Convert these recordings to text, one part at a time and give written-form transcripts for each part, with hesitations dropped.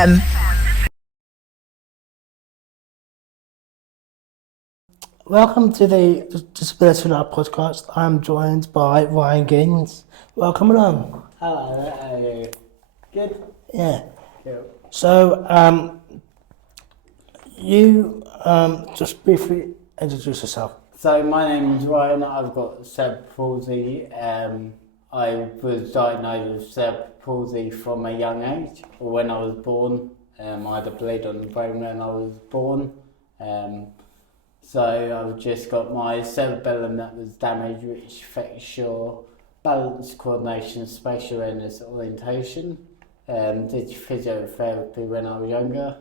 FM. Welcome to the Disabilities podcast. I'm joined by Ryan Gaines. Welcome along. Hello, how are you? Good? Yeah. Cool. So, you just briefly introduce yourself. So my name is Ryan, I've got cerebral palsy. I was diagnosed with cerebral palsy from a young age, or when I was born. I had a bleed on the brain when I was born. So I've just got my cerebellum that was damaged, which affects your balance, coordination, spatial awareness, orientation. Did physiotherapy when I was younger.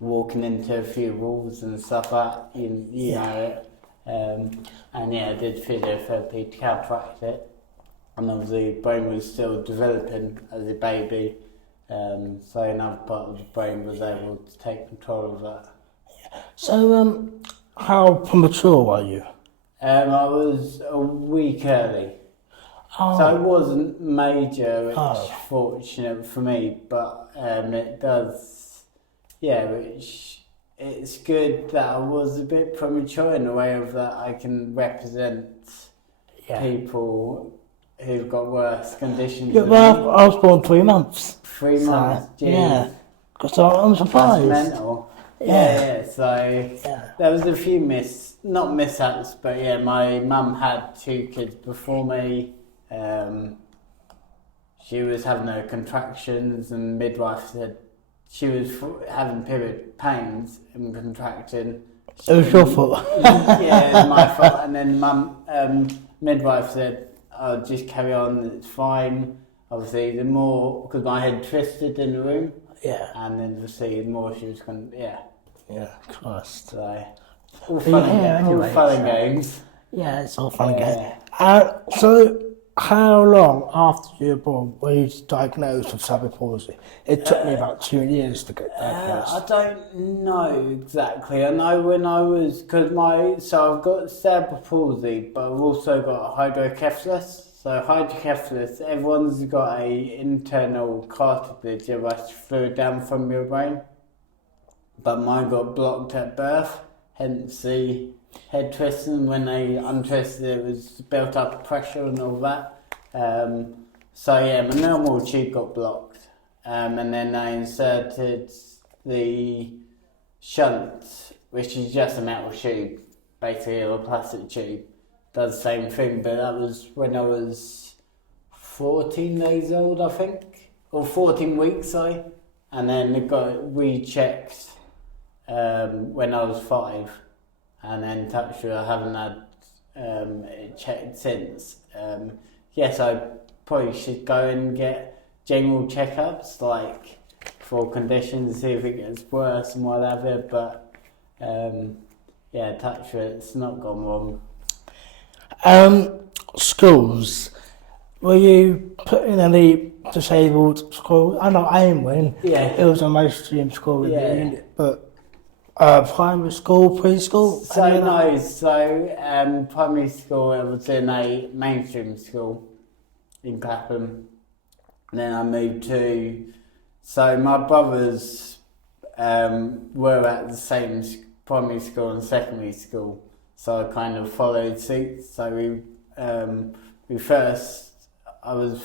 Walking into a few walls and stuff like that, you know. And yeah, I did physiotherapy to counteract it. And obviously the brain was still developing as a baby. So another part of the brain was able to take control of that. So, how premature were you? I was a week early. Oh. So it wasn't major, which is fortunate for me, but it does, it's good that I was a bit premature in the way of that I can represent people who've got worse conditions. Yeah, well, I was born 3 months. 3 months, geez. Yeah. Because I'm surprised. That's mental. Yeah. So there was a few not mishaps, but yeah, my mum had 2 kids before me. She was having her contractions, and midwife said she was having period pains and contracting. It was your fault. Yeah, it was my fault. And then midwife said, "Oh, just carry on, it's fine." Obviously, the more, because my head twisted in the room. Yeah. And then obviously the more she was going to, Yeah, Christ. So, all fun and games. Yeah, it's all fun and games. So, how long after you were born were you diagnosed with cerebral palsy? It took me about 2 years to get diagnosed. I don't know exactly. I know when I was, so I've got cerebral palsy, but I've also got hydrocephalus. So hydrocephalus, everyone's got a internal cartilage that runs fluid down from your brain, but mine got blocked at birth, hence the head twisting. When they untwisted it, was built up pressure and all that. So yeah, my normal tube got blocked, and then they inserted the shunt, which is just a metal tube, basically a plastic tube. Does the same thing, but that was when I was 14 days old, I think, or 14 weeks, sorry. And then it got rechecked when I was 5, and then touch wood, I haven't had it checked since. Yes, I probably should go and get general checkups, like for conditions, see if it gets worse and whatever. But touch wood, it's not gone wrong. Schools. Were you put in any disabled school? I know Aimwin. Yeah. It was a mainstream school. Yeah. But primary school, preschool? Primary school, I was in a mainstream school in Clapham. Then I moved so my brothers were at the same primary school and secondary school. So I kind of followed suit. So I was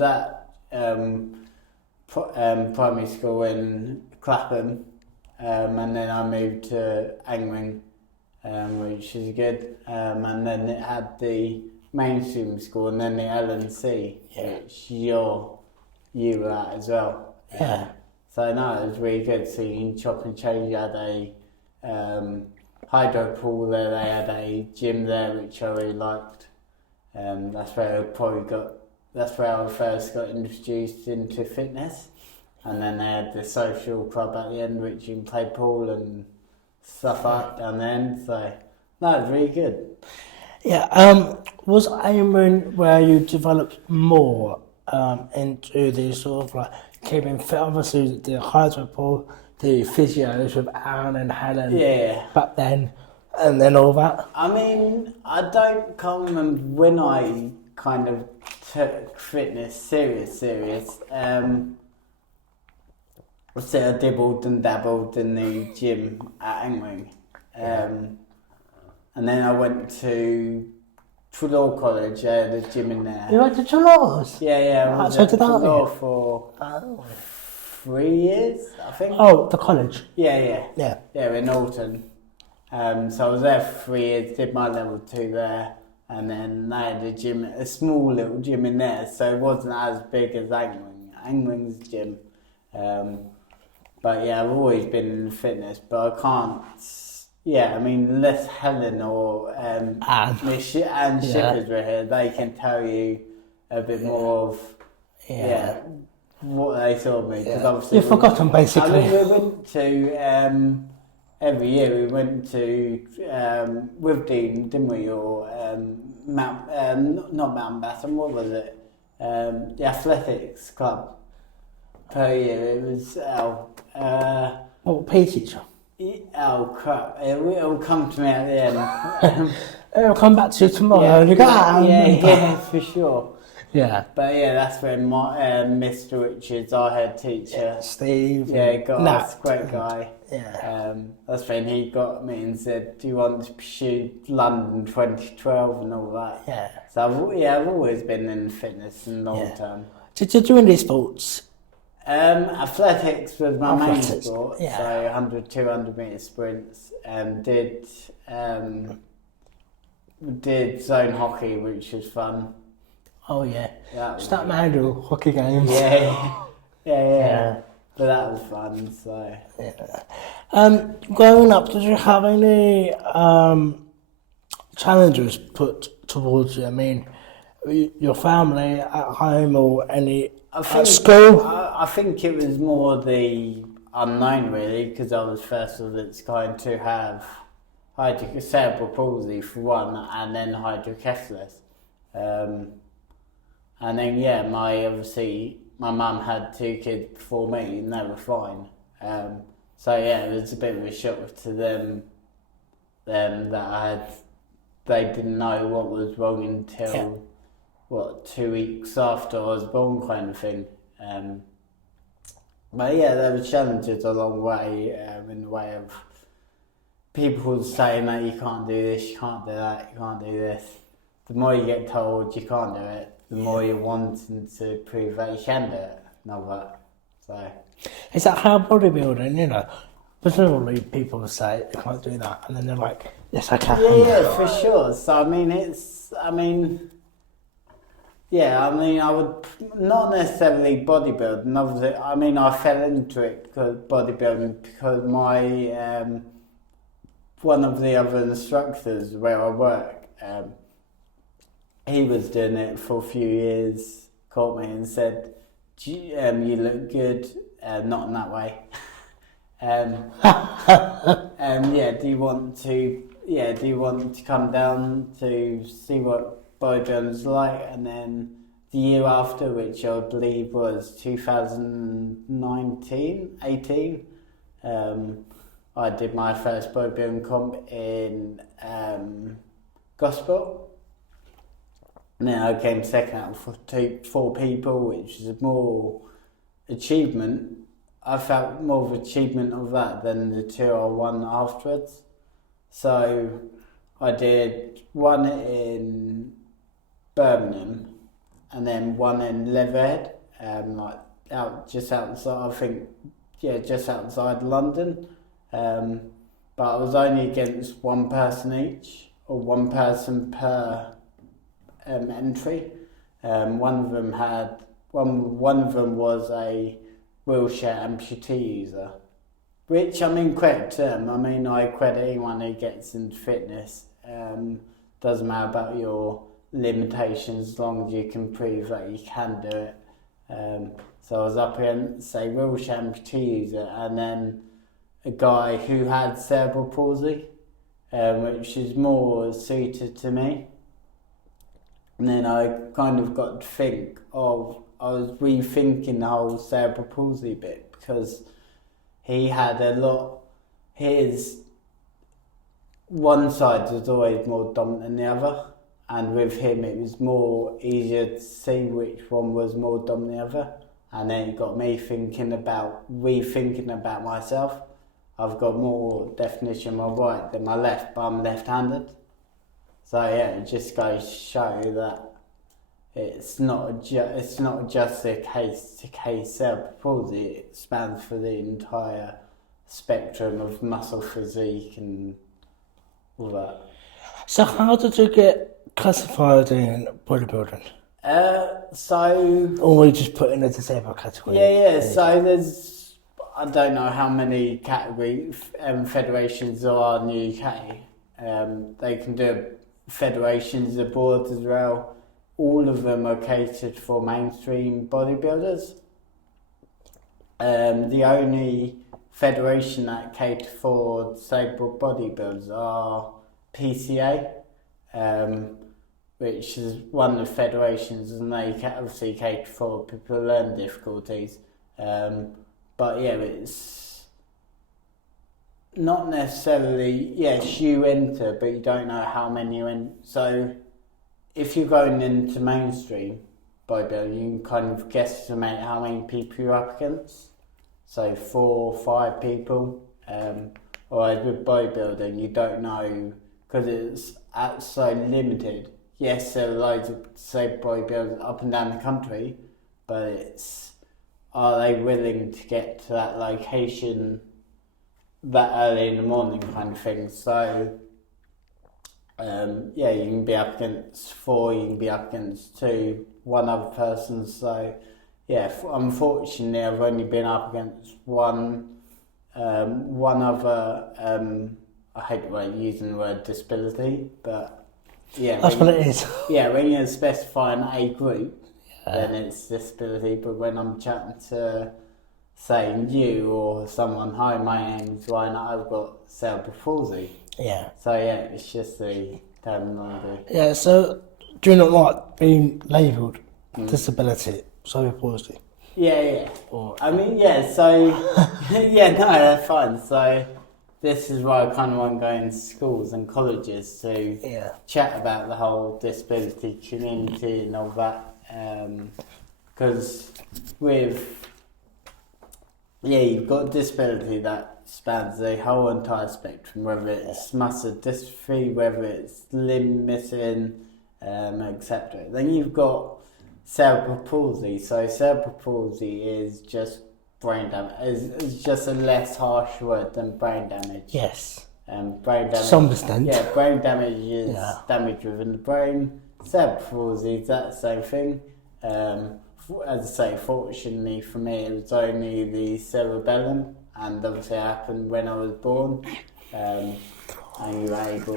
at primary school in Clapham, and then I moved to Angwing, which is good. And then it had the mainstream school, and then the L&C, which you were at as well. Yeah. So no, it was really good. So you can chop and change. You had a hydro pool there, they had a gym there which I really liked. That's where I first got introduced into fitness. And then they had the social club at the end, which you can play pool and stuff like down the end. So no, it was really good. Yeah, was Aimwin where you developed more into the sort of like keeping fit? Obviously the hydro pool, the physios with Aaron and Helen back then, and then all that. I mean, can't remember when I kind of took fitness serious. So I dibbled and dabbled in the gym at Enlarging. And then I went to Law College, the gym in there. You went to Toulouse? Yeah, I was So at did I. law for 3 years, I think. Oh, the college. Yeah, Yeah. in Alton. So I was there for 3 years, did my level 2 there, and then I had a small little gym in there, so it wasn't as big as Enlarging's gym. But yeah, I've always been in fitness, but I can't. Yeah, I mean, unless Helen or Miss Shippers were here, they can tell you a bit more of what they saw of me. Because obviously, you've forgotten basically. I mean, we went to every year. We went to with Dean, didn't we? Or not Mountbatten. What was it? The athletics club. Per year, it was PE teacher. Oh crap! It'll come to me at the end. It'll come back to you tomorrow. Yeah, for sure. Yeah. But yeah, that's when my Mr. Richards, our head teacher, Steve. got us, great guy. Yeah. That's when he got me and said, "Do you want to pursue London 2012 and all that?" Yeah. So I've always been in fitness in the long term. Did you do any sports? Athletics was my main sport, yeah. so 100, 200 metre sprints, and did zone hockey, which was fun. Oh yeah, Start Mandel hockey games. Yeah. But that was fun. So. Yeah. Growing up, did you have any challenges put towards you? I mean, your family at home or any at school? I think it was more the unknown, really, because I was first of its kind to have cerebral palsy for one, and then hydrocephalus. And then, my mum had 2 kids before me, and they were fine. So, it was a bit of a shock to them that they didn't know what was wrong until, 2 weeks after I was born, kind of thing. But there were challenges along the way, in the way of people saying that you can't do this, you can't do that, you can't do this. The more you get told you can't do it, the more you're wanting to prove that you can do it, and all that. So. Is that how bodybuilding, presumably people will say you can't do that, and then they're like, yes, I can. Yeah, for sure. So, I would not necessarily bodybuilding. Obviously, I fell into it because bodybuilding because my one of the other instructors where I work, he was doing it for a few years. Caught me and said, "You look good, not in that way." Do you want to come down to see what bodybuilding's like? And then the year after, which I believe was 18, I did my first bodybuilding comp in Gosport. And then I came second out of 4 people, which is more achievement. I felt more of achievement of that than the 2 I won afterwards. So I did one in Birmingham and then one in Leatherhead, just outside London. But I was only against one person each, or one person per entry. One of them was a wheelchair amputee user, which credit to them. I credit anyone who gets into fitness. Doesn't matter about your limitations as long as you can prove that you can do it. So I was up against a wheelchair amputee user and then a guy who had cerebral palsy, which is more suited to me. And then I kind of got to I was rethinking the whole cerebral palsy bit because he had his one side was always more dominant than the other. and with him it was more easier to see which one was more dominant than the other, and then it got me rethinking about myself. I've got more definition on my right than my left, but I'm left-handed. So yeah, it just goes to show that it's not just a case-to-case cerebral palsy. It spans for the entire spectrum of muscle physique and all that. So how did you get classified in bodybuilding? Or were you just put in a disabled category? Yeah. So there's, I don't know how many category federations there are in the UK. They can do federations abroad as well. All of them are catered for mainstream bodybuilders. The only federation that cater for disabled bodybuilders are PCA, which is one of the federations, and they obviously cater for people with learning difficulties. But yeah, it's not necessarily, yes, you enter, but you don't know how many you enter. So if you're going into mainstream bodybuilding, you can kind of guesstimate how many people you're up against. So 4 or 5 people. Whereas with bodybuilding, you don't know, because it's so limited. Yes, there are loads of disabled bodybuilders up and down the country, but are they willing to get to that location that early in the morning kind of thing? So you can be up against 4, you can be up against 2, 1 other person. So yeah, unfortunately I've only been up against one other, I hate using the word disability, but yeah. That's what it is. Yeah, when you're specifying a group, then it's disability, but when I'm chatting to, say, you or someone, hi, my name's Ryan, I've got cerebral palsy. Yeah. So yeah, it's just the terminology. Yeah, so do you not like being labelled disability, cerebral palsy? Yeah. I mean, yeah, so, yeah, no, that's fine. So this is why I kind of want to go into schools and colleges to chat about the whole disability community and all that. Because you've got disability that spans the whole entire spectrum, whether it's muscle dystrophy, whether it's limb missing, etc. Then you've got cerebral palsy. So cerebral palsy is just brain damage. It's just a less harsh word than brain damage. Yes. Brain damage. To some extent. Yeah, brain damage is damage within the brain. Cerebral palsy is that same thing. As I say, fortunately for me, it was only the cerebellum, and obviously it happened when I was born. And you were able,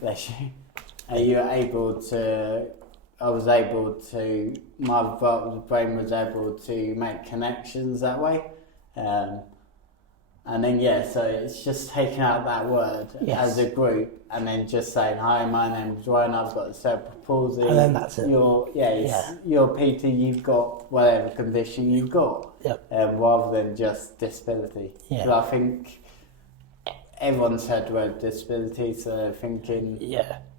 bless you, and you were able to. I was able to. My brain was able to make connections that way. And then so it's just taking out that word as a group, and then just saying, "Hi, my name's Ryan. I've got cerebral palsy." And then that's it. You're Peter. You've got whatever condition you've got. Yep. Rather than just disability. Yeah. So I think everyone's heard the word disability, so they're thinking,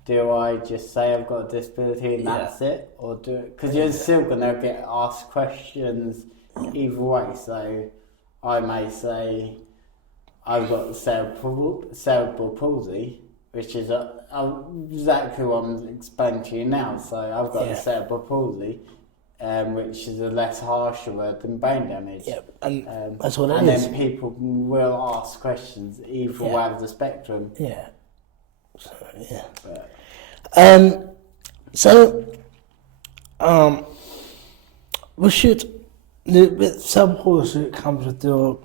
do I just say I've got a disability and that's it, or do it? Because you're still gonna get asked questions either way. So I may say, I've got cerebral palsy, which is exactly what I'm explaining to you now. So I've got cerebral palsy, which is a less harsher word than brain damage. Yep, and that's what it is. And then people will ask questions either way of the spectrum. Yeah. So, we should. With cerebral palsy, it comes with your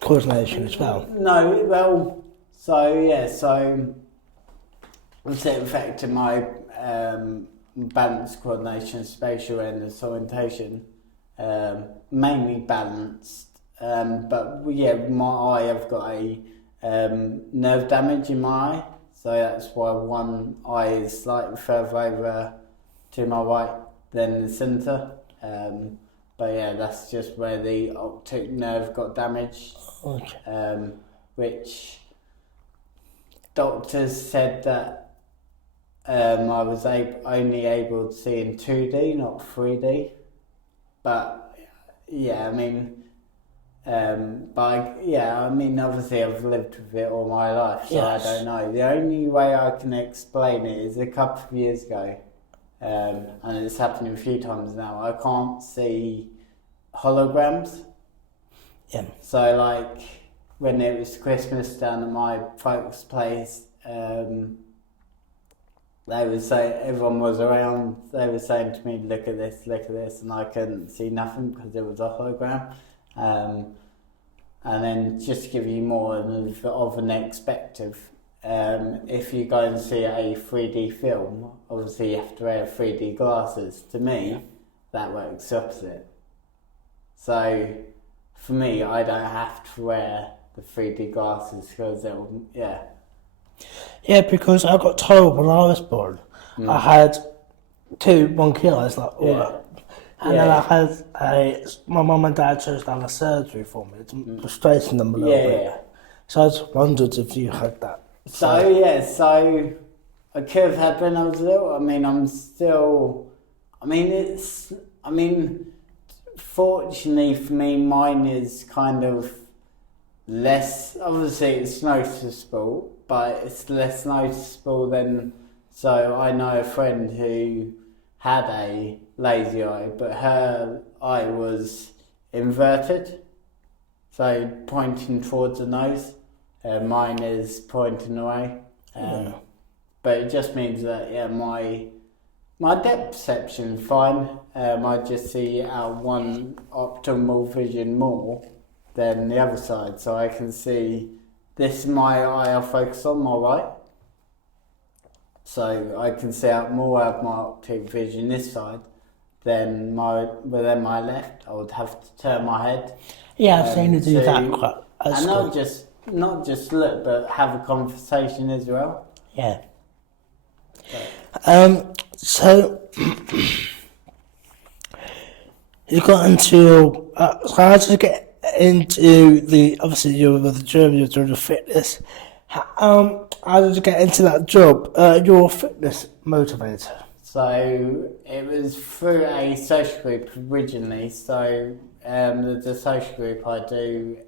coordination as well. No, well, so it's affecting my balance, coordination, spatial awareness, orientation, mainly balanced. But my eye, I've got a nerve damage in my eye, so that's why one eye is slightly further over to my right than the centre. But that's just where the optic nerve got damaged. Okay. Which doctors said that I was only able to see in 2D, not 3D. But yeah, I mean, obviously I've lived with it all my life, so Yes. I don't know. The only way I can explain it is a couple of years ago, and it's happened a few times now. I can't see holograms. Yeah. So like when it was Christmas down at my folks' place, they would say, everyone was around, they were saying to me, look at this, and I couldn't see nothing because it was a hologram. And then just to give you more of an perspective, if you go and see a 3D film, obviously you have to wear 3D glasses. To me, that works the opposite. So for me, I don't have to wear the 3D glasses because it'll, Yeah, because I got told when I was born, I had 2 wonky eyes, like all up. And then I had my mum and dad chose to have a surgery for me to straighten them a little bit. Yeah. So I just wondered if you had that. So I could have had when I was little. I mean, fortunately for me, mine is kind of less, obviously it's noticeable, but it's less noticeable than, so I know a friend who had a lazy eye, but her eye was inverted, so pointing towards the nose. Mine is pointing away. But it just means that, my depth perception is fine. I just see our one optimal vision more than the other side, so I can see this is my eye I focus on, my right. So I can see out more of my optic vision this side than my left. I would have to turn my head. Yeah, I've seen you do that quite. And not just look, but have a conversation as well. Yeah. So you got into. So how did you get into the? Obviously, you were with the gym. You were doing the fitness. How did you get into that job? Your fitness motivator. So it was through a social group originally. So the social group I do.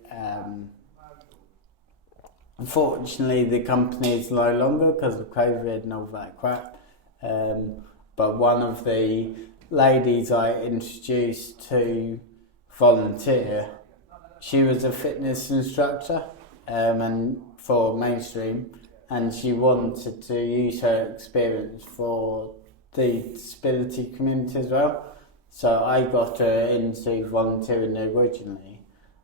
Unfortunately, the company is no longer because of COVID and all that crap. But one of the ladies I introduced to volunteer, she was a fitness instructor and for mainstream, and she wanted to use her experience for the disability community as well. So I got her into volunteering originally,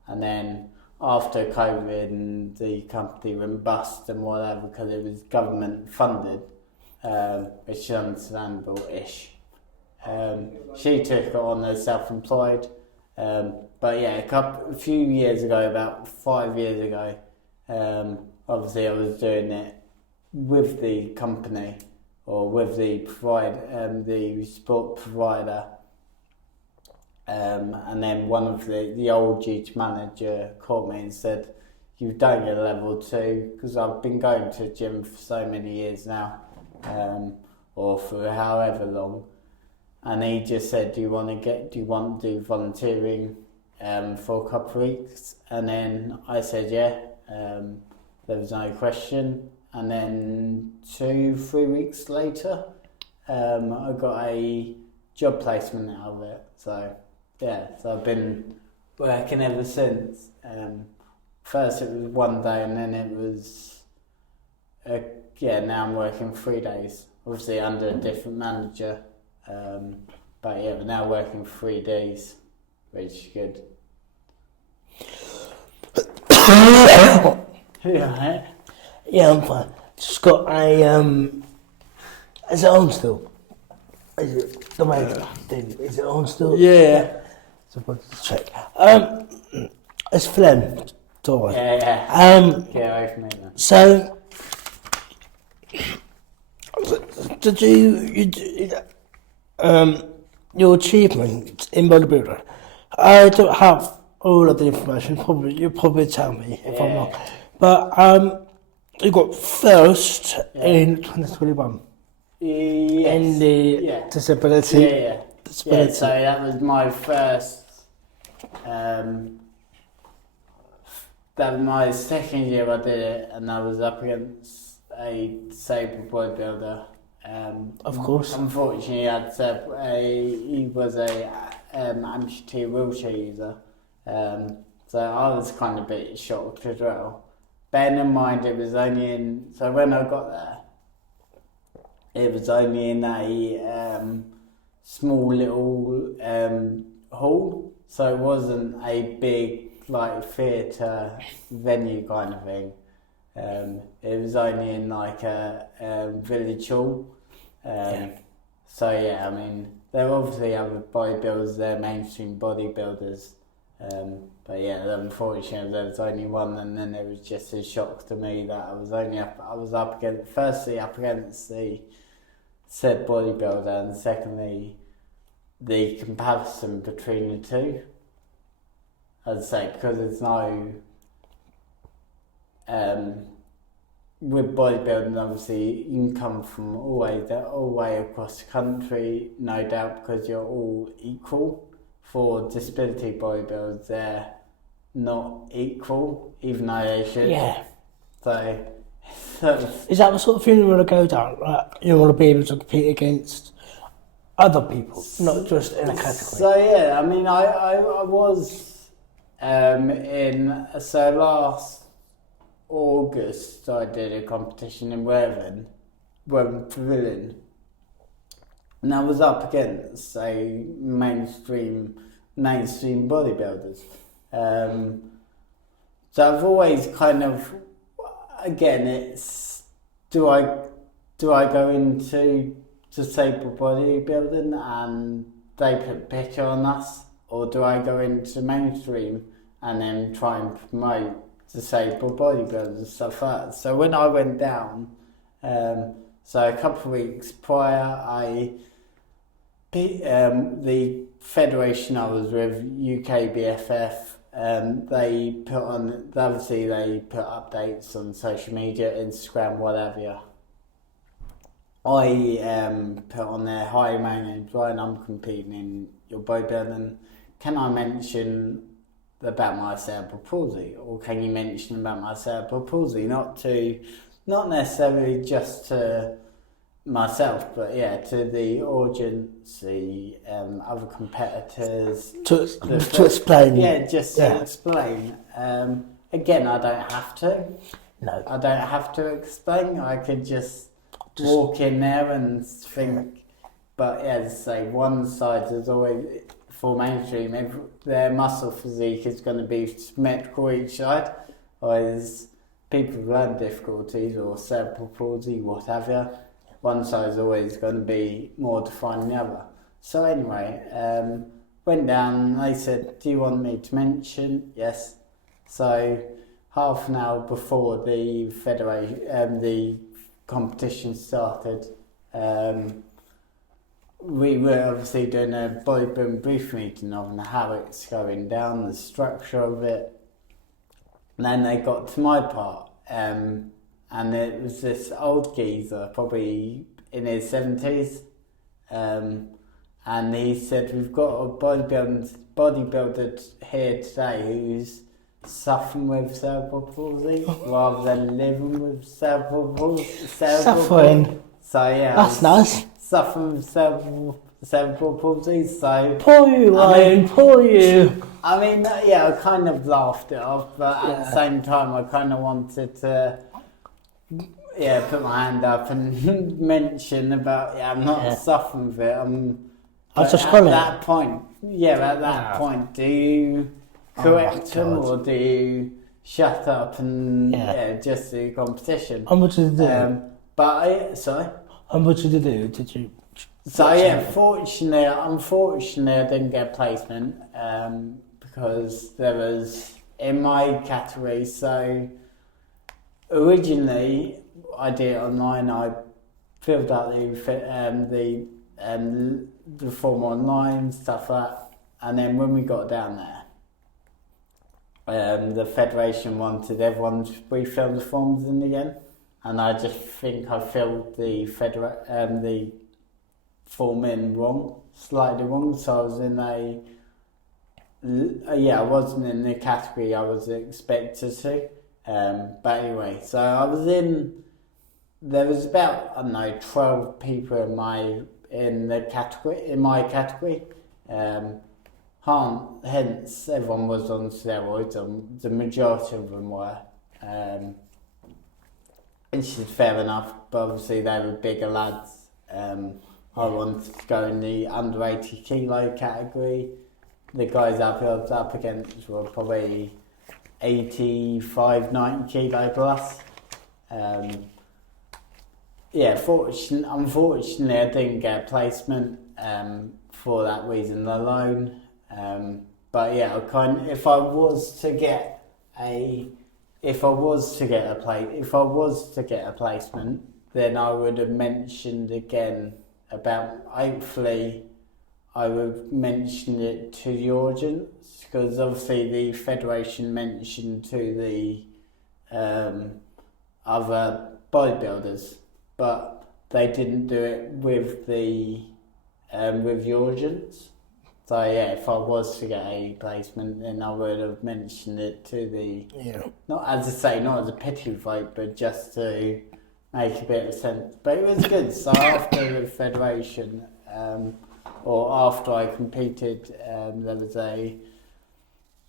and then after COVID and the company went bust and whatever because it was government funded, which is understandable-ish. She took it on as self-employed, but a few years ago, about 5 years ago, obviously I was doing it with the company or with the the sport provider. And then one of the old duty manager called me and said, "You've done your level 2, because I've been going to the gym for so many years now, or for however long." And he just said, "Do you want to do volunteering for a couple of weeks?" And then I said, "Yeah." There was no question. And then 2-3 weeks later, I got a job placement out of it. So I've been working ever since. First it was 1 day, and then it was, now I'm working 3 days. Obviously under a different manager. But now working 3 days, which is good. Yeah, I'm fine. Just got a, is it on still? Is it the way is it on still? Yeah. So I've got to check. It's phlegm, don't worry. Get away from me then. So, did your achievement in bodybuilder? I don't have all of the information. You'll probably tell me if I'm wrong. But you got first in 2021. in the yeah. disability. Yeah. Disability. So that was my first. That was my second year I did it, and I was up against a disabled bodybuilder. Of course. Unfortunately, he was a amputee wheelchair user. So I was kind of a bit shocked as well. Bearing in mind it was only so when I got there, it was only in a small little hall, so it wasn't a big like theatre venue kind of thing. It was only in like a village hall. So yeah, I mean, there were obviously other bodybuilders there, mainstream bodybuilders. But yeah, unfortunately there was only one, and then it was just a shock to me that I was up against the said bodybuilder, and secondly, the comparison between the two. I'd say because there's no with bodybuilding, obviously you can come from all the way across the country, no doubt, because you're all equal. For disability bodybuilders, they're not equal, even though they should. Yeah. So is that the sort of thing you want to go down? Like, you want to be able to compete against other people, not just in a category. So yeah, I mean, I was last August I did a competition in Worthing Pavilion, and I was up against a mainstream bodybuilders. So I've always kind of, again, it's do I go into disabled bodybuilding and they put a picture on us, or do I go into mainstream and then try and promote disabled bodybuilders and stuff like that? So when I went down, so a couple of weeks prior, the federation I was with, UKBFF, they put updates on social media, Instagram, whatever. I put on there, hi, my name's Ryan, I'm competing in your bodybuilding. Can I mention about my cerebral palsy, or can you mention about my cerebral palsy? Not necessarily just to myself, but yeah, to the audience, the other competitors. To explain. Yeah, just to explain. Again, I don't have to. No. I don't have to explain. I could just walk in there and think. But yeah, as I say, one side is always, for mainstream, their muscle physique is going to be symmetrical each side, whereas people with learning difficulties or cerebral palsy, whatever, one side is always going to be more defined than the other. So anyway, went down and they said, do you want me to mention? Yes. So half an hour before the the competition started, we were obviously doing a bodybuilding brief meeting on how it's going down, the structure of it. And then they got to my part, and it was this old geezer, probably in his 70s, and he said, we've got a bodybuilder here today who's suffering with cerebral palsy rather than living with cerebral palsy. Suffering. So yeah, that's nice. Suffering with cerebral palsy. So poor you, Ryan. Poor you. I mean, yeah, I kind of laughed it off, but at the same time, I kind of wanted to, put my hand up and mention about, I'm not suffering with it. At that point, do you correct him or do you shut up and just do competition? And what did you do? Sorry? And what did you do? Did you? So unfortunately, I didn't get a placement because there was in my category. So originally, I did it online. I filled out the form online, stuff like that, and then when we got down there, the federation wanted everyone to refill the forms in again, and I just think I filled the the form in slightly wrong. So I was in I wasn't in the category I was expected to. But anyway, so I was in. There was about, I don't know, 12 people in my category. Hence, everyone was on steroids. The majority of them were, which is fair enough. But obviously, they were bigger lads. I wanted to go in the under 80 kilo category. The guys I was up against were probably 85, 90 kilo plus. Unfortunately, I didn't get a placement for that reason alone. But yeah, if I was to get a placement, then I would have mentioned again about, hopefully, I would mention it to the audience, because obviously the federation mentioned to the other bodybuilders, but they didn't do it with the audience. So yeah, if I was to get a placement, then I would have mentioned it to the not as a pity vote, but just to make a bit of sense. But it was good. So after the federation, or after I competed, there was a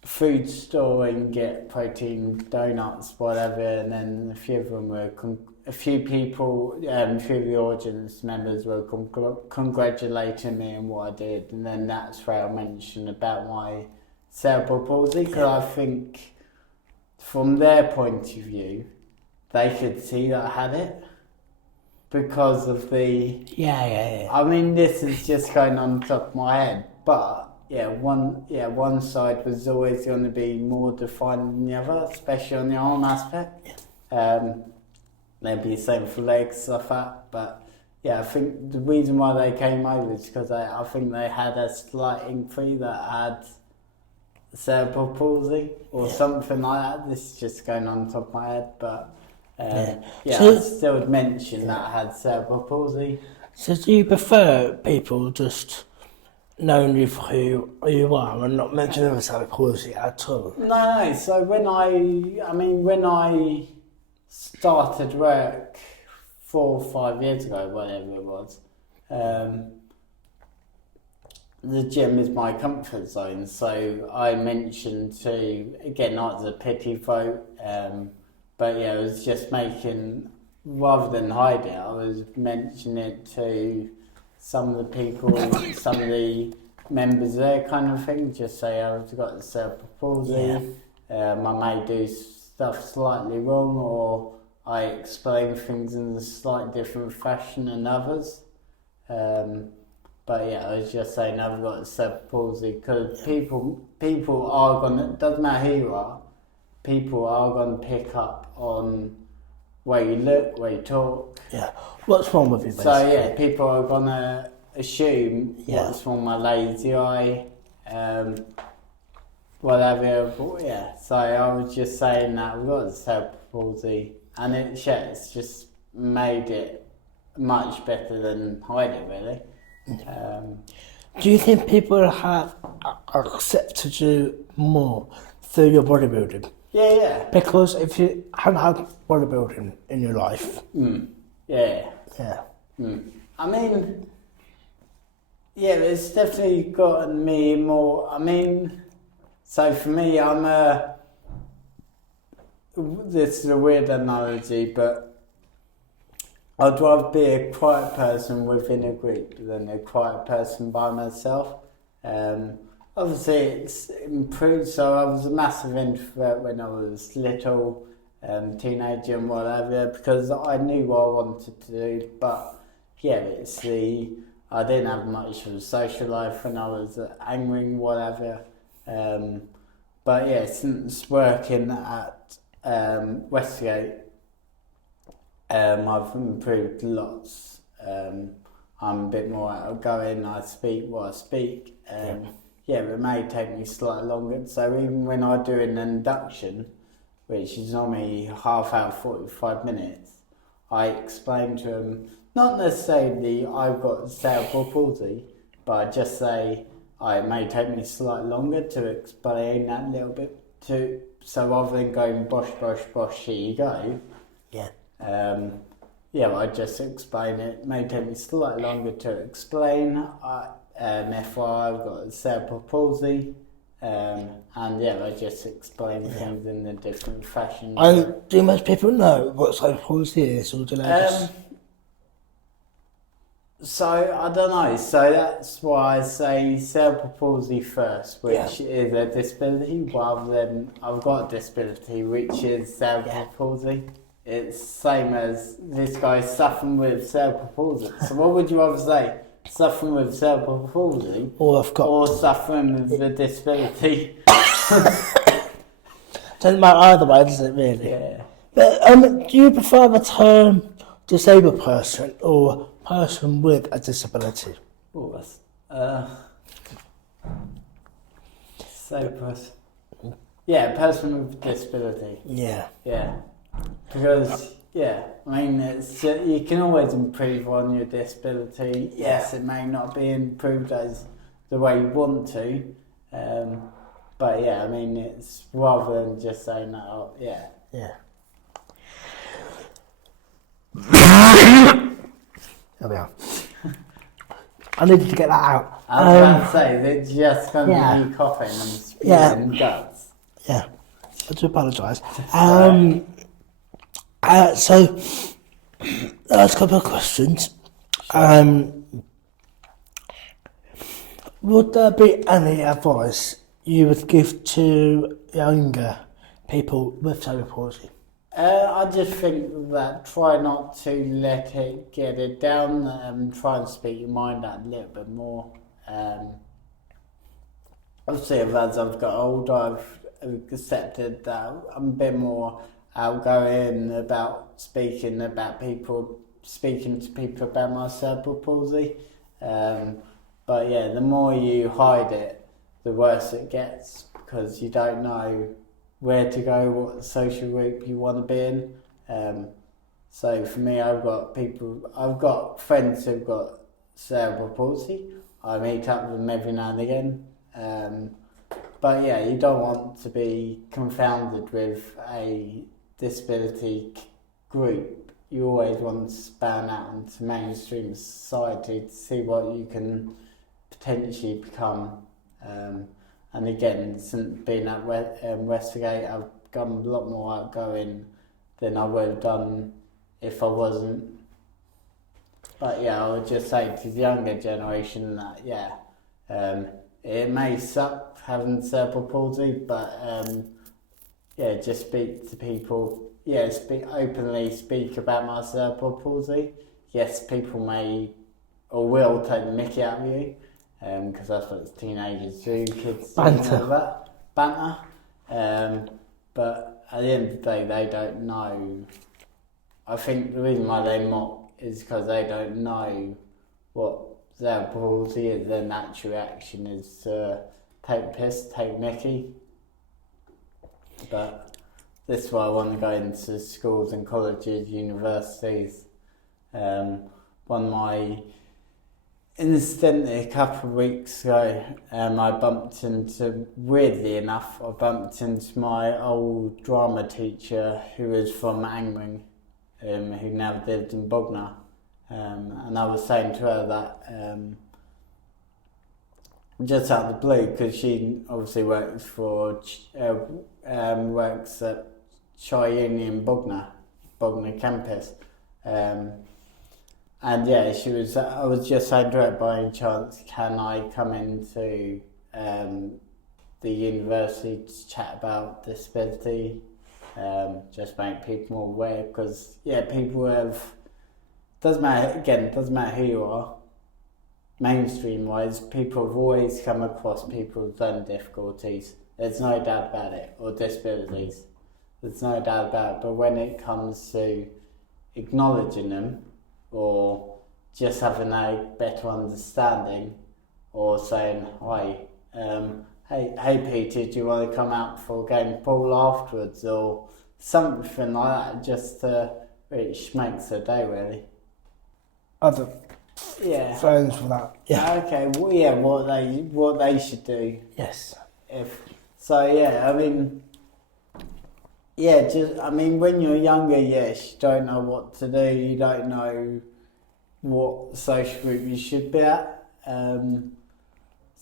food store and get protein donuts, whatever, and then a few of them were a few of the audience members were congratulating me on what I did, and then that's where I mentioned about my cerebral palsy, because I think from their point of view, they could see that I had it because of the I mean, this is just going on top of my head, but one side was always going to be more defined than the other, especially on the arm aspect. Maybe the same for legs, stuff like that. But yeah, I think the reason why they came over is because I think they had a slight inquiry that had cerebral palsy or something like that. This is just going on top of my head, but I still would mention that I had cerebral palsy. So do you prefer people just knowing you for who you are and not mentioning the cerebral palsy at all? No. So when I started work 4 or 5 years ago, whatever it was, the gym is my comfort zone. So I mentioned to, again, not as a pity vote, but yeah, it was just making, rather than hide it, I was mentioning it to some of the people, some of the members there, kind of thing. Just say I've got the cerebral palsy. I may do stuff slightly wrong, or I explain things in a slightly different fashion than others. But yeah, I was just saying I've got the cerebral palsy, because people are gonna, doesn't matter who you are, people are gonna pick up on where you look, where you talk. Yeah. What's wrong with you, basically? So yeah, people are gonna assume what's wrong with my lazy eye, whatever. But yeah, so I was just saying that I've got the cerebral palsy, and it's just made it much better than hide it, really. Do you think people have accepted you more through your bodybuilding? Yeah. Because if you haven't had bodybuilding in your life... I mean, yeah, it's definitely gotten me more... I mean, so for me, this is a weird analogy, but I'd rather be a quiet person within a group than a quiet person by myself. Obviously, it's improved. So I was a massive introvert when I was little, teenager and whatever, because I knew what I wanted to do. But yeah, I didn't have much of a social life when I was angry, whatever. But yeah, since working at Westgate, I've improved lots. I'm a bit more outgoing. I speak what I speak. It may take me slightly longer. So even when I do an induction, which is normally half hour, 45 minutes, I explain to them, not necessarily I've got cerebral palsy, but I just say it may take me slightly longer to explain that little bit to. So rather than going bosh, bosh, bosh, here you go. Yeah. I just explain it. It may take me slightly longer to explain. If I've got cerebral palsy, I just explain things in a different fashion. And do most people know what cerebral palsy is, or do they just... So, I don't know. So that's why I say cerebral palsy first, which is a disability, rather than I've got a disability, which is cerebral palsy. It's same as this guy suffering with cerebral palsy. So what would you rather say? Suffering with cerebral palsy, or suffering with a disability? Doesn't matter either way, does it really? Yeah. But do you prefer the term disabled person or person with a disability? Oh, that's person. Yeah, person with a disability. Yeah. Yeah. Because it's you can always improve on your disability. Yes, it may not be improved as the way you want to, but it's rather than just saying that. Yeah. There we are. I needed to get that out. I was about to say that just going to be coughing and spewing guts. Yeah, I do apologise. So, last couple of questions. Would there be any advice you would give to younger people with cerebral palsy? I just think that try not to let it get it down. Try and speak your mind out a little bit more. Obviously, as I've got older, I've accepted that I'm a bit more outgoing about speaking to people about my cerebral palsy. But the more you hide it, the worse it gets, because you don't know where to go, what social group you want to be in. So for me, I've got friends who've got cerebral palsy. I meet up with them every now and again. But you don't want to be confounded with a disability group. You always want to span out into mainstream society to see what you can potentially become. And again, since being at Westergate, I've become a lot more outgoing than I would have done if I wasn't. But I would just say to the younger generation that it may suck having cerebral palsy, but just speak to people. Speak about my cerebral palsy. Yes, people may or will take the mickey out of you, because that's what teenagers do. Kids do that banter. But at the end of the day, they don't know. I think the reason why they mock is because they don't know what cerebral palsy is. Their natural reaction is to take piss, take mickey. But this is why I want to go into schools and colleges, universities. One of my incidentally a couple of weeks ago, weirdly enough, I bumped into my old drama teacher who was from Angling, who now lived in Bognor. And I was saying to her that just out of the blue, because she obviously works at Chi Union Bognor campus. And I was just saying to her, by any chance, can I come into the university to chat about disability? Just make people more aware, because people doesn't matter who you are, mainstream wise, people have always come across people with learning difficulties. There's no doubt about it, or disabilities. There's no doubt about it. But when it comes to acknowledging them, or just having a better understanding, or saying, hi, hey Peter, do you want to come out for a game of pool afterwards, or something like that, just to which makes the day really. Other Yeah. friends for that. Yeah. Okay. Well, yeah. What they should do. Yes. I mean. Yeah, when you're younger, yes, you don't know what to do, you don't know what social group you should be at. You're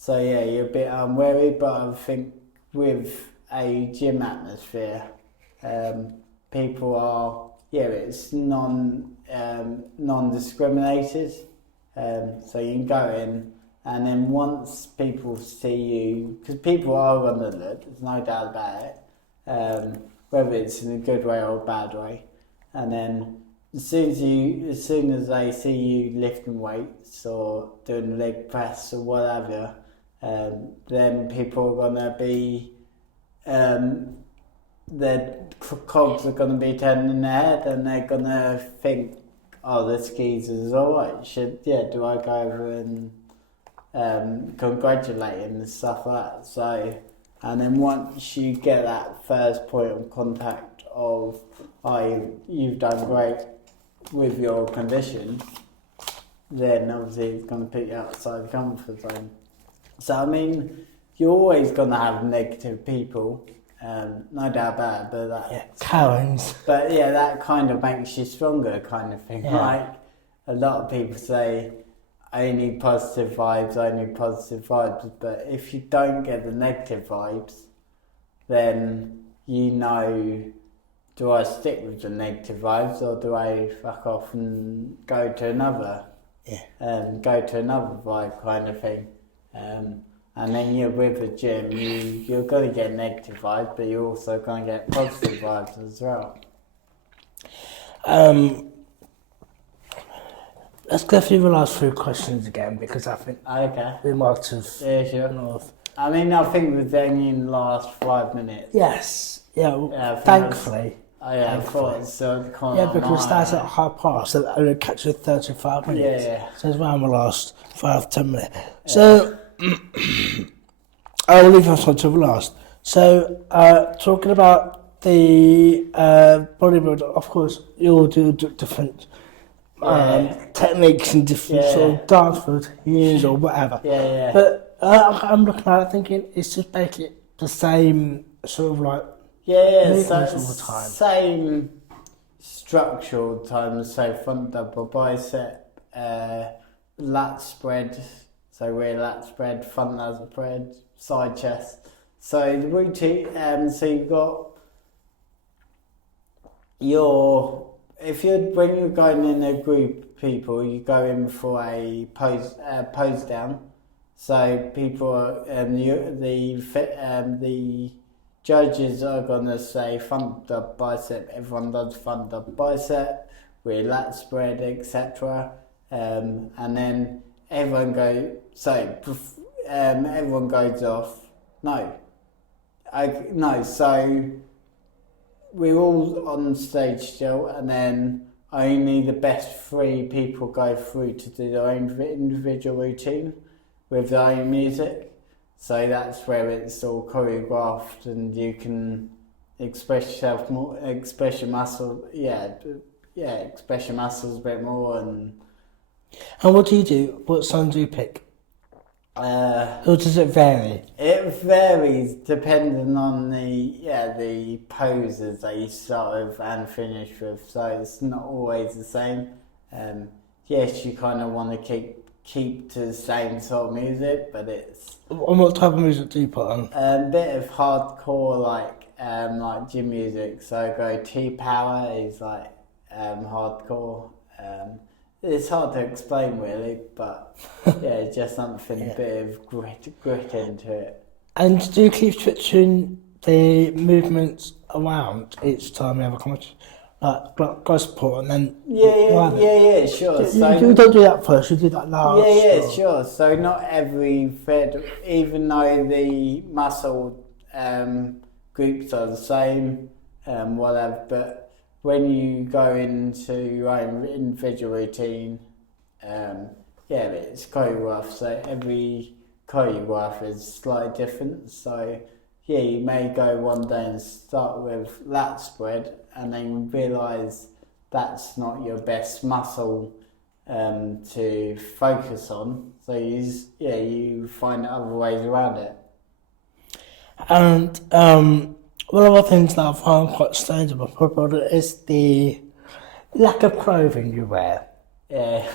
a bit unwary, but I think with a gym atmosphere, people are, it's non-discriminated. So you can go in, and then once people see you, because people are going to look, there's no doubt about it, whether it's in a good way or a bad way. And then as soon as they see you lifting weights or doing leg press or whatever, then people are gonna be, their cogs are gonna be turning in their head, and they're gonna think, oh, this geezer's alright. Do I go over and congratulate him and stuff like that? So. And then once you get that first point of contact of, you've done great with your condition, then obviously it's going to put you outside the comfort zone. So, I mean, you're always going to have negative people, no doubt about it, but Karens. But yeah, that kind of makes you stronger kind of thing. Yeah. Like, a lot of people say, only positive vibes, but if you don't get the negative vibes, then do I stick with the negative vibes, or do I fuck off and go to another vibe kind of thing? And then you're with a gym, you're going to get negative vibes, but you're also going to get positive vibes as well. Let's go through the last few questions again, because I think we might have... Yeah, sure. I think we're only in the last 5 minutes. Yes. Thankfully. Because that's at past, so I'll catch you 35 minutes. Yeah. So it's around the last 5-10 minutes. So, I'll leave us on to the last. So, talking about the bodybuilder, of course, you'll do different techniques and different sort of dance routines or whatever. But I'm looking at it thinking it's just basically the same sort of like movements all the time. Same structure all the time. So front double bicep, lat spread. So rear lat spread, front lat spread, side chest. So the routine. So you've got when you're going in a group of people, you go in for a pose down. So people are, the judges are gonna say front double bicep. Everyone does front double bicep, rear lat spread, etc. And then everyone goes. So everyone goes off. So we're all on stage still, and then only the best 3 people go through to do their own individual routine with their own music. So that's where it's all choreographed, and you can express yourself more, express your muscles a bit more. And what do you do? What song do you pick? Or does it vary? It varies depending on the poses that you start with and finish with. So it's not always the same. Yes, you kind of want to keep to the same sort of music, but it's... And what type of music do you put on? A bit of hardcore, like gym music. So go T-Power is like hardcore. It's hard to explain really, but just something a bit of grit into it. And do you keep switching the movements around each time you have a competition? Like go support and then... Sure. You don't do that first, you do that last. Sure. So not every even though the muscle groups are the same, whatever, but when you go into your own individual routine, it's choreographed. So every choreograph is slightly different. So you may go one day and start with lat spread, and then realise that's not your best muscle to focus on. So you find other ways around it. And one of the things that I find quite strange about bodybuilding is the lack of clothing you wear. Yeah.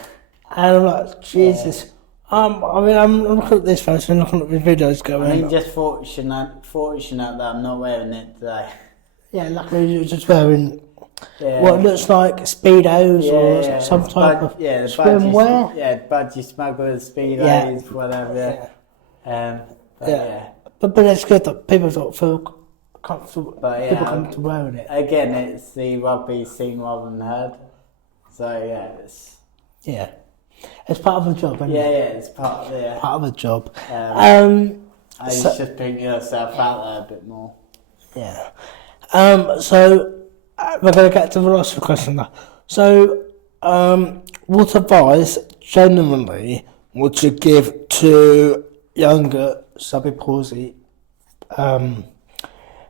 And I'm like, Jesus. I mean, I'm looking at this face and looking at the videos going. I mean, just fortunate that I'm not wearing it today. Yeah, luckily you're just wearing what looks like Speedos or some type of swimwear. Budgie smugglers, Speedos, whatever. But it's good that people don't feel comfortable. But people come to wearing it. Again, it's the rugby seen rather than heard. So it's part of the job, isn't it? It's part of the job. You just put yourself out there a bit more. Yeah. So we're going to get to the last question now. So, what advice genuinely would you give to younger cerebral palsy,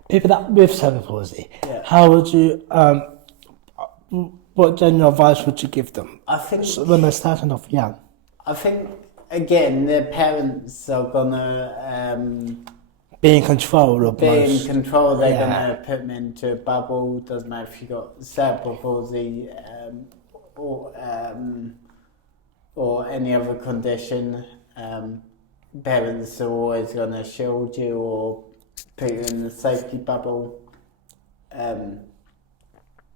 people that with cerebral palsy? Yeah. How would you, what general advice would you give them? I think when they're starting off young. I think again their parents are gonna be in control of in control. They're gonna put them into a bubble. Doesn't matter if you got cerebral palsy or any other condition. Parents are always gonna shield you or put you in the safety bubble.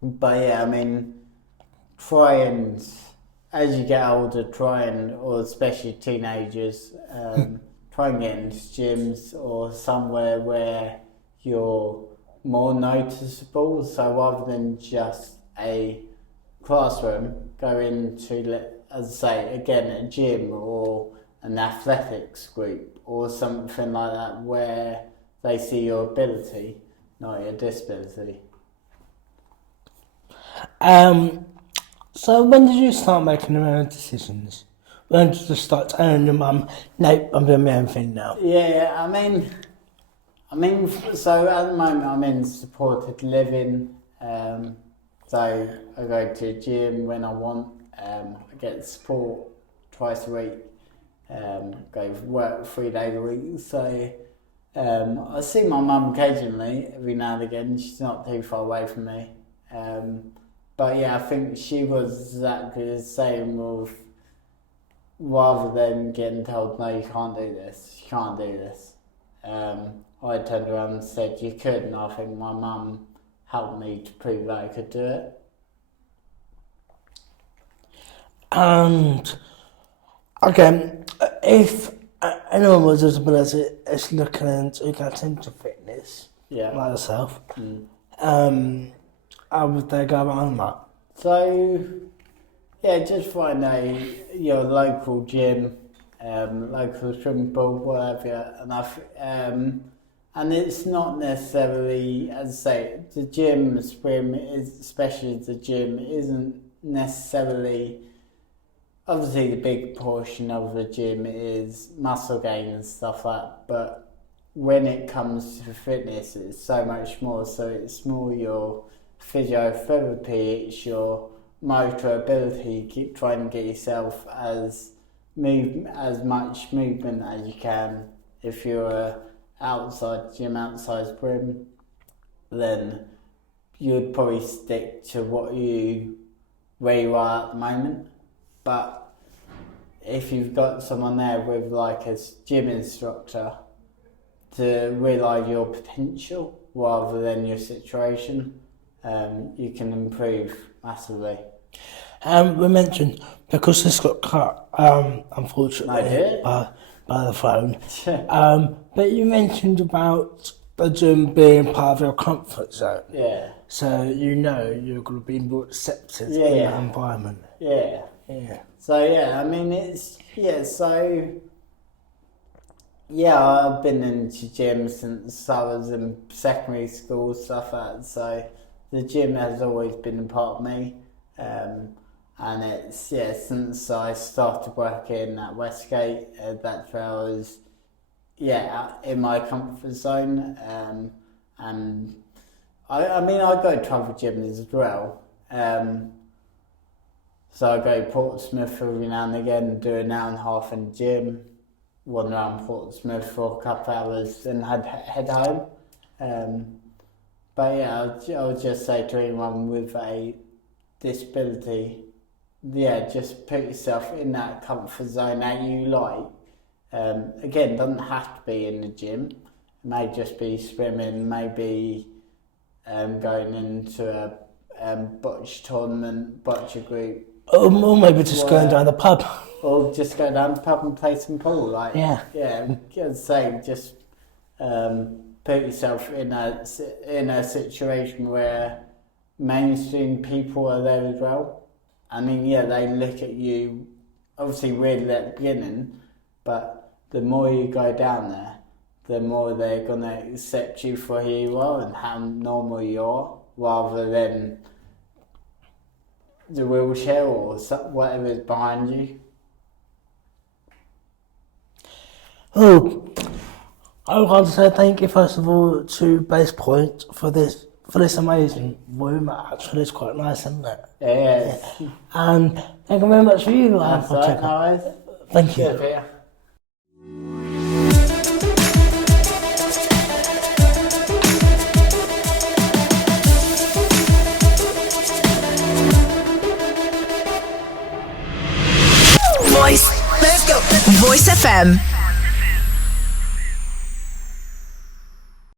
But I mean, try and, as you get older, or especially teenagers, try and get into gyms or somewhere where you're more noticeable. So rather than just a classroom, go into, as I say, again, a gym or an athletics group or something like that where they see your ability, not your disability. So when did you start making your own decisions? When did you start telling your mum, "No, I'm doing my own thing now"? Yeah, I mean, so at the moment I'm in supported living. So I go to a gym when I want. I get support twice a week. Go to work 3 days a week. So I see my mum occasionally, every now and again. She's not too far away from me. But I think she was exactly the same of, rather than getting told, no, you can't do this, I turned around and said you could, and I think my mum helped me to prove that I could do it. And again, if anyone with a disability is looking into getting into fitness, like yourself, how would they go around that? So, just find your local gym, local swimming pool, whatever. And it's not necessarily, as I say, the gym, especially the gym, isn't necessarily. Obviously, the big portion of the gym is muscle gain and stuff like that, but when it comes to fitness, it's so much more. So it's more your physiotherapy, it's your motor ability. Keep trying to get yourself as much movement as you can. If you're outside gym, outside gym, then you'd probably stick to where you are at the moment. But if you've got someone there with like a gym instructor to realise your potential rather than your situation, you can improve massively. We mentioned, because this got cut, unfortunately, by the phone, but you mentioned about the gym being part of your comfort zone. Yeah. So you're going to be more accepted in that environment. Yeah. Yeah. So I mean I've been into gyms since I was in secondary school, stuff like that. So the gym has always been a part of me, and it's since I started working at Westgate, that's where I was in my comfort zone, and I go to other gyms as well. So I go to Portsmouth every now and again, do an hour and a half in the gym, run around Portsmouth for a couple of hours, and head home. But yeah, I would just say to anyone with a disability, yeah, just put yourself in that comfort zone that you like. Again, doesn't have to be in the gym. It may just be swimming, maybe going into a bocce tournament, bocce group. Or maybe just going down the pub. Or just go down the pub and play some pool. Like, yeah, I'd say just put yourself in a situation where mainstream people are there as well. I mean, yeah, they look at you obviously weirdly at the beginning, but the more you go down there, the more they're gonna accept you for who you are and how normal you are, rather than the wheelchair or whatever is behind you. Oh, I would like to say thank you first of all to Base Point for this amazing room. Actually, it's quite nice, isn't it? Yeah. And thank you very much for you. That's right, guys. Thank you. Yeah. Voice. Let's go. Voice FM.